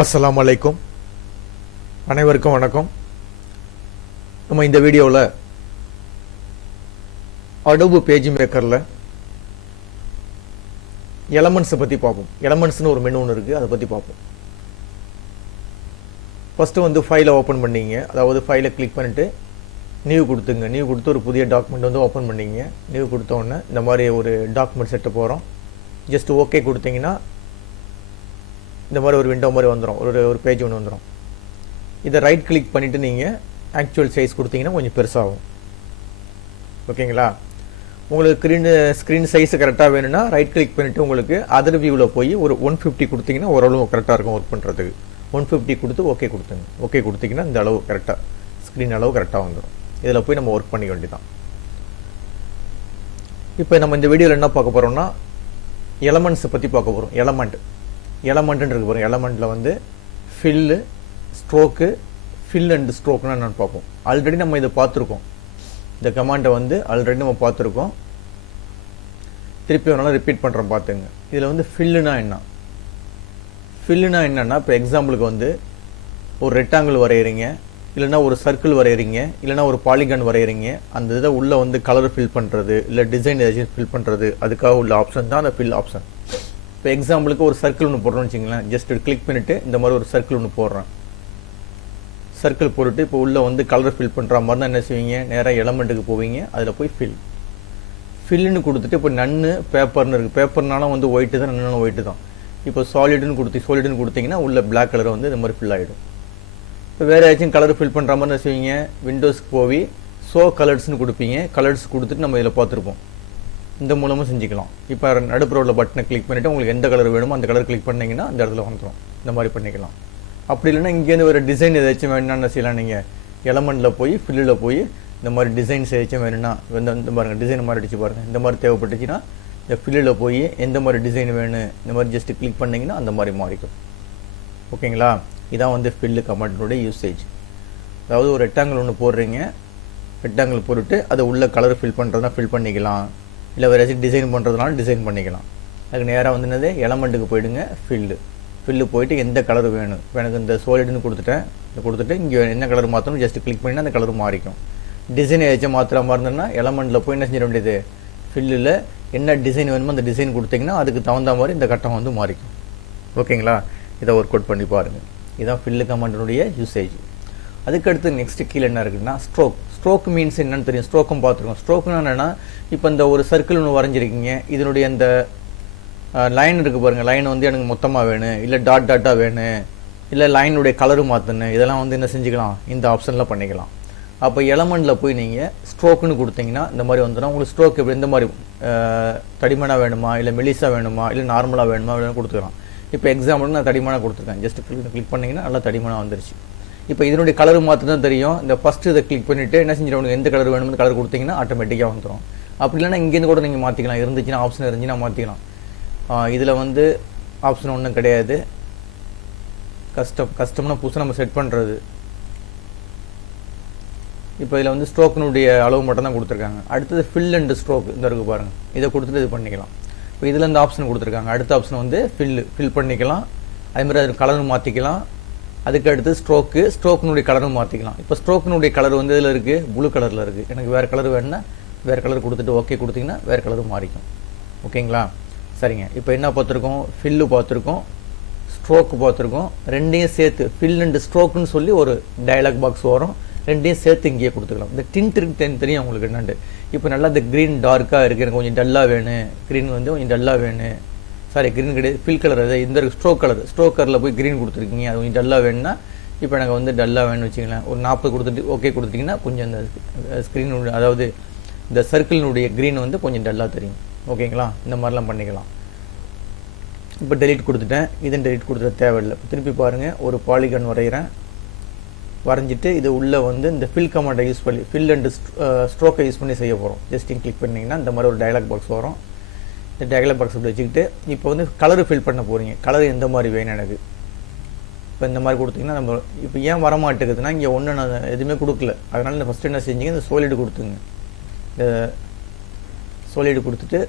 அஸ்ஸலாமு அலைக்கும். அனைவருக்கும் வணக்கம். நம்ம இந்த வீடியோவில் அடோபி பேஜ் மேக்கரில் எலமெண்ட்ஸை பற்றி பார்ப்போம். எலமெண்ட்ஸ்னு ஒரு மெனு ஒன்று இருக்குது, அதை பற்றி பார்ப்போம். ஃபஸ்ட்டு வந்து ஃபைலை ஓப்பன் பண்ணிங்க. அதாவது ஃபைலை கிளிக் பண்ணிவிட்டு நியூ கொடுத்துங்க. நியூ கொடுத்து ஒரு புதிய டாக்குமெண்ட் வந்து ஓப்பன் பண்ணிங்க. நியூ கொடுத்தோடனே இந்த மாதிரி ஒரு டாக்குமெண்ட் செட்டை போகிறோம். ஜஸ்ட் ஓகே கொடுத்தீங்கன்னா இந்த மாதிரி ஒரு விண்டோ மாதிரி வந்துடும், ஒரு பேஜ் ஒன்று வந்துடும். இதை ரைட் கிளிக் பண்ணிவிட்டு நீங்கள் ஆக்சுவல் சைஸ் கொடுத்தீங்கன்னா கொஞ்சம் பெருசாகும். ஓகேங்களா? உங்களுக்கு ஸ்க்ரீன் சைஸ் கரெக்டாக வேணும்னா ரைட் கிளிக் பண்ணிவிட்டு உங்களுக்கு அதர் வியூவில் போய் ஒரு 150 கொடுத்தீங்கன்னா ஓரளவு கரெக்டாக இருக்கும் ஒர்க் பண்ணுறதுக்கு. 150 கொடுத்து ஓகே கொடுத்துங்க. ஓகே கொடுத்தீங்கன்னா இந்த அளவு கரெக்டாக ஸ்க்ரீன் அளவு கரெக்டாக வந்துடும். இதில் போய் நம்ம ஒர்க் பண்ணிக்க வேண்டியதான். இப்போ நம்ம இந்த வீடியோவில் என்ன பார்க்க போகிறோம்னா எலமெண்ட்ஸை பற்றி பார்க்க போகிறோம். எலமெண்ட்டுன்னு இருக்கு பாருங்க. எலமெண்ட்டில் வந்து ஃபில்லு, ஸ்ட்ரோக்கு, ஃபில் அண்ட் ஸ்ட்ரோக்குன்னு என்னென்னு பார்ப்போம். ஆல்ரெடி நம்ம இதை பார்த்துருக்கோம். இந்த கமாண்டை வந்து ஆல்ரெடி நம்ம பார்த்துருக்கோம். திருப்பி ஒரு நாள் ரிப்பீட் பண்ணுறோம், பார்த்துங்க. இதில் வந்து ஃபில்லுனா என்ன? ஃபில்லுனா என்னென்னா, இப்போ எக்ஸாம்பிளுக்கு வந்து ஒரு ரெக்டாங்கிள் வரைகிறீங்க, இல்லைனா ஒரு சர்க்கிள் வரைகிறீங்க, இல்லைனா ஒரு பாலிகான் வரைகிறீங்க. அந்த இதை உள்ளே வந்து கலர் ஃபில் பண்ணுறது, இல்லை டிசைன் ஏதாச்சும் ஃபில் பண்ணுறது, அதுக்காக உள்ள ஆப்ஷன் தான் அந்த ஃபில் ஆப்ஷன். இப்போ எக்ஸாம்பிளுக்கு ஒரு சர்க்கிள் ஒன்று போடுறோம்னு வச்சிங்களேன். ஜஸ்ட் கிளிக் பண்ணிவிட்டு இந்த மாதிரி ஒரு சர்க்கிள் ஒன்று போடுறேன். சர்க்கிள் போட்டுட்டு இப்போ உள்ளே வந்து கலர் ஃபில் பண்ணுற மாதிரி தான் என்ன செய்வீங்க, நேராக எலமெண்ட்டுக்கு போவீங்க. அதில் போய் ஃபில்லுன்னு கொடுத்துட்டு இப்போ நன்னு பேப்பர்னு இருக்குது. பேப்பர்னாலும் வந்து ஒயிட்டு தான், நன்னு ஒயிட்டு தான். இப்போ சாலிடுன்னு கொடுத்தீங்கன்னா உள்ள பிளாக் கலரை வந்து இந்த மாதிரி ஃபில் ஆகிடும். இப்போ வேறு ஏதாச்சும் கலர் ஃபில் பண்ணுற மாதிரி என்ன செய்வீங்க, விண்டோஸ்க்கு போய் ஷோ கலர்ஸ்னு கொடுப்பீங்க. கலர்ஸ் கொடுத்துட்டு நம்ம இதில் பார்த்துருப்போம். இந்த மூலமாக செஞ்சுக்கலாம். இப்போ நடுப்புற உள்ள பட்டனை கிளிக் பண்ணிவிட்டு உங்களுக்கு எந்த கலர் வேணுமோ அந்த கலர் கிளிக் பண்ணிங்கன்னா அந்த இடத்துல வந்துடும். இந்த மாதிரி பண்ணிக்கலாம். அப்படி இல்லைன்னா இங்கேருந்து ஒரு டிசைன் ஏதாச்சும் வேணும்னா செய்யலாம். நீங்கள் எலமெண்ட்டில் போய் ஃபில்லில் போய் இந்த மாதிரி டிசைன்ஸ் ஏதாச்சும் வேணும்னா இந்த பாருங்கள், டிசைன் மாதிரி அடிச்சு பாருங்கள். இந்த மாதிரி தேவைப்பட்டுச்சுன்னா இந்த ஃபில்லில் போய் எந்த மாதிரி டிசைன் வேணும் இந்த மாதிரி ஜஸ்ட் கிளிக் பண்ணிங்கன்னா அந்த மாதிரி மாறிக்கும். ஓகேங்களா? இதான் வந்து ஃபில்லு கமாண்டினுடைய யூசேஜ். அதாவது ஒரு ரெக்டாங்கிள் ஒன்று போடுறீங்க, ரெக்டாங்கிள் போட்டுட்டு அதை உள்ள கலர் ஃபில் பண்ணுறதுனா ஃபில் பண்ணிக்கலாம், இல்லை வேறு ஏதாச்சும் டிசைன் பண்ணுறதுனால டிசைன் பண்ணிக்கலாம். அதுக்கு நேராக வந்து என்னது, எலமெண்ட்டுக்கு போய்டுங்க. ஃபில்லு போயிட்டு எந்த கலர் வேணும், இப்போ எனக்கு இந்த சோலிடுன்னு கொடுத்துட்டு இங்கே என்ன கலர் மாற்றணும் ஜஸ்ட் கிளிக் பண்ணினா அந்த கலர் மாறிக்கும். டிசைன் ஏதாச்சும் மாற்றுற மாதிரி இருந்ததுன்னா எலமெண்ட்டில் போய் என்ன செஞ்சிட வேண்டியது, ஃபில்லில் என்ன டிசைன் வேணுமோ அந்த டிசைன் கொடுத்தீங்கன்னா அதுக்கு தகுந்த மாதிரி இந்த கட்டம் வந்து மாறிக்கும். ஓகேங்களா? இதை ஒர்க் அவுட் பண்ணி பாருங்கள். இதுதான் ஃபில்லு கமாண்டினுடைய யூசேஜ். அதுக்கடுத்து நெக்ஸ்ட் கீழே என்ன இருக்குதுன்னா ஸ்ட்ரோக் மீன்ஸ் என்னன்னு தெரியும். ஸ்ட்ரோக்கும் பார்த்துருக்கோம். ஸ்ட்ரோக்குன்னா என்னென்னா, இப்போ இந்த ஒரு சர்க்கிள் ஒன்று வரைஞ்சிருக்கீங்க, இதனுடைய அந்த லைன் இருக்குது பாருங்கள். லைன் வந்து எனக்கு மொத்தமாக வேணும், இல்லை டாட்டாக வேணும், இல்லை லைனுடைய கலரு மாற்றணும், இதெல்லாம் வந்து என்ன செஞ்சுக்கலாம், இந்த ஆப்ஷனில் பண்ணிக்கலாம். அப்போ எலமெண்ட்டில் போய் நீங்கள் ஸ்ட்ரோக்குன்னு கொடுத்தீங்கன்னா இந்த மாதிரி வந்துடும். உங்களுக்கு ஸ்ட்ரோக் எப்படி எந்த மாதிரி தடிமனாக வேணுமா, இல்லை மெலிசாக வேணுமா, இல்லை நார்மலாக வேணுமா அப்படின்னு கொடுத்துக்கலாம். இப்போ எக்ஸாம்பிள் நான் தடிமனாக கொடுத்துருக்கேன். ஜஸ்ட் கிளிக் பண்ணிங்கன்னா நல்லா தடிமனாக வந்துருச்சு. இப்போ இதனுடைய கலர் மாற்றம் தான் தெரியும். இந்த ஃபஸ்ட்டு இதை கிளிக் பண்ணிவிட்டு என்ன செஞ்சிடும், எந்த கலர் வேணும்னு கலர் கொடுத்தீங்கன்னா ஆட்டோமேட்டிக்காக வந்துடும். அப்படி இல்லைனா இங்கேருந்து கூட நீங்கள் மாற்றிக்கலாம். இருந்துச்சுன்னா ஆப்ஷன் இருந்துச்சுன்னா மாற்றிக்கலாம். இதில் வந்து ஆப்ஷன் ஒன்றும் கிடையாது. கஸ்டம்னா புதுசாக நம்ம செட் பண்ணுறது. இப்போ இதில் வந்து ஸ்ட்ரோக்கினுடைய அளவு மட்டும் தான் கொடுத்துருக்காங்க. அடுத்தது ஃபில் அண்ட் ஸ்ட்ரோக் இந்த இருக்குது பாருங்கள். இதை கொடுத்துட்டு இது பண்ணிக்கலாம். இப்போ இதில் இந்த ஆப்ஷன் கொடுத்துருக்காங்க. அடுத்த ஆப்ஷன் வந்து ஃபில் பண்ணிக்கலாம். அதேமாதிரி அது கலர் மாற்றிக்கலாம். அதுக்கு அடுத்து ஸ்ட்ரோக்கினுடைய கலரும் மாற்றிக்கலாம். இப்போ ஸ்ட்ரோக்கினுடைய கலர் வந்து இதில் இருக்குது, ப்ளூ கலரில் இருக்குது. எனக்கு வேறு கலர் வேணுன்னா வேறு கலர் கொடுத்துட்டு ஓகே கொடுத்திங்கன்னா வேறு கலரும் மாறிக்கும். ஓகேங்களா? சரிங்க. இப்போ என்ன பார்த்துருக்கோம், ஃபில்லு பார்த்துருக்கோம், ஸ்ட்ரோக்கு பார்த்துருக்கோம். ரெண்டையும் சேர்த்து ஃபில் அண்ட் ஸ்ட்ரோக்குன்னு சொல்லி ஒரு டயலாக் பாக்ஸ் வரும். ரெண்டையும் சேர்த்து இங்கேயே கொடுத்துக்கலாம். இந்த டின்ட் தெரியும் உங்களுக்கு என்னண்டு. இப்போ நல்லா இந்த க்ரீன் டார்க்காக இருக்குது, எனக்கு கொஞ்சம் டல்லாக வேணும். க்ரீன் வந்து கொஞ்சம் டல்லாக வேணும். சாரி, க்ரீன் கிடையாது, ஃபில் கலர். அது இந்த ஸ்ட்ரோக் கலரில் போய் க்ரீன் கொடுத்துருக்கீங்க, அது கொஞ்சம் டல்லாக வேணும்னா இப்போ எனக்கு வந்து டல்லாக வேணும்னு வச்சுக்கலாம். ஒரு 40 கொடுத்துட்டு ஓகே கொடுத்தீங்கன்னா கொஞ்சம் இந்த ஸ்க்ரீனுடைய, அதாவது இந்த சர்க்கிளினுடைய க்ரீன் வந்து கொஞ்சம் டல்லாக தெரியும். ஓகேங்களா? இந்த மாதிரிலாம் பண்ணிக்கலாம். இப்போ டெலீட் கொடுத்துட்டேன். இதன் டெலீட் கொடுத்துட தேவையில்லை. திருப்பி பாருங்கள், ஒரு பாலிகான் வரைஞ்சிட்டு இது உள்ளே வந்து இந்த ஃபில் கமாண்டை யூஸ் பண்ணி ஃபில் அண்ட் ஸ்ட்ரோக்கை யூஸ் பண்ணி செய்ய போகிறோம். ஜஸ்ட் கிளிக் பண்ணிங்கன்னா இந்த மாதிரி ஒரு டயலாக் பாக்ஸ் வரும். இந்த டயலாக் பாக்ஸ் இப்படி வச்சுக்கிட்டு இப்போ வந்து கலர் ஃபில் பண்ண போகிறீங்க. கலர் எந்த மாதிரி வேணும் எனக்கு, இப்போ இந்த மாதிரி கொடுத்தீங்கன்னா நம்ம இப்போ ஏன் வரமாட்டேங்குதுன்னா இங்கே ஒன்று நான் எதுவுமே கொடுக்கல. அதனால் இந்த ஃபஸ்ட்டு என்ன செஞ்சீங்க, இந்த சோலிடு கொடுத்துங்க. இந்த சோலிடு கொடுத்துட்டு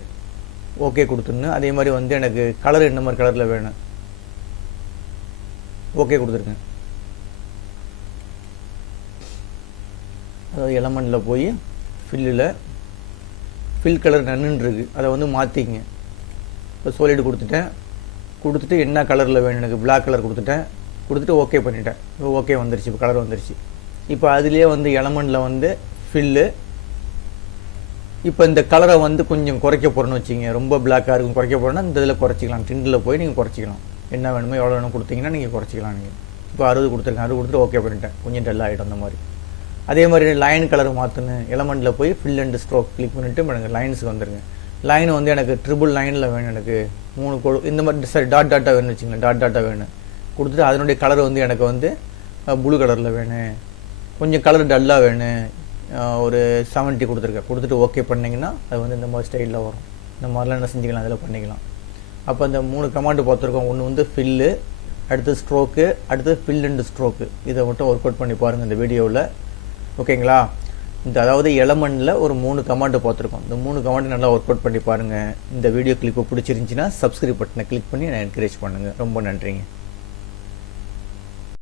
ஓகே கொடுத்துருங்க. அதே மாதிரி வந்து எனக்கு கலர் என்ன மாதிரி கலரில் வேணும், ஓகே கொடுத்துருக்கேன். அதாவது எலமெண்ட்டில் போய் ஃபில்லில் ஃபில் கலர் நன்னுன்னு இருக்குது, அதை வந்து மாற்றிக்கங்க. இப்போ சாலிட் கொடுத்துட்டு என்ன கலரில் வேணும் எனக்கு பிளாக் கலர் கொடுத்துட்டு ஓகே பண்ணிட்டேன். இப்போ ஓகே வந்துருச்சு, இப்போ கலர் வந்துருச்சு. இப்போ அதுலேயே வந்து எலமெண்ட்டில் வந்து ஃபில்லு. இப்போ இந்த கலரை வந்து கொஞ்சம் குறைக்க போகிறேன்னு வச்சிங்க, ரொம்ப பிளாக்காக இருக்கும் குறைக்க போகிறேன்னா இந்த இதில் குறைச்சிக்கலாம். டிண்டில் போய் நீங்கள் குறைச்சிக்கலாம், என்ன வேணுமோ எவ்வளோ வேணும் கொடுத்தீங்கன்னா நீங்கள் குறைச்சிக்கலாம். நீங்கள் இப்போ 60 கொடுத்துருக்கேன், 60 கொடுத்துட்டு ஓகே பண்ணிட்டேன், கொஞ்சம் டல் ஆகிடும் அந்த மாதிரி. அதே மாதிரி லைன் கலர் மாற்றணும், எலமெண்ட்டில் போய் ஃபில் அண்ட் ஸ்ட்ரோக் கிளிக் பண்ணிவிட்டு எனக்கு லைன்ஸுக்கு வந்துடுங்க. லைன் வந்து எனக்கு ட்ரிபிள் லைனில் வேணும், எனக்கு 3 இந்த மாதிரி சரி டாட்டாக வேணும்னு வச்சுங்களேன், டாட்டாக வேணும் கொடுத்துட்டு அதனுடைய கலர் வந்து எனக்கு வந்து ப்ளூ கலரில் வேணும், கொஞ்சம் கலர் டல்லாக வேணும், ஒரு 70 கொடுத்துட்டு ஓகே பண்ணிங்கன்னா அது வந்து இந்த மாதிரி ஸ்டைலில் வரும். இந்த மாதிரிலாம் என்ன செஞ்சுக்கலாம், அதில் பண்ணிக்கலாம். அப்போ இந்த 3 கமாண்டு பார்த்துருக்கோம். ஒன்று வந்து ஃபில்லு, அடுத்து ஸ்ட்ரோக்கு, அடுத்து ஃபில் அண்ட் ஸ்ட்ரோக்கு. இதை மட்டும் ஒர்க் அவுட் பண்ணி பாருங்கள் இந்த வீடியோவில், ஓகேங்களா? அதாவது எலமெண்ட்டில் ஒரு 3 கமாண்டு பார்த்துருக்கோம். இந்த 3 கமாண்டு நல்லா ஒர்க் அவுட் பண்ணி பாருங்கள். இந்த வீடியோ கிளிப்பு பிடிச்சிருந்துச்சின்னா சப்ஸ்கிரைப் பட்டனை கிளிக் பண்ணி என்னை என்கரேஜ் பண்ணுங்கள். ரொம்ப நன்றிங்க.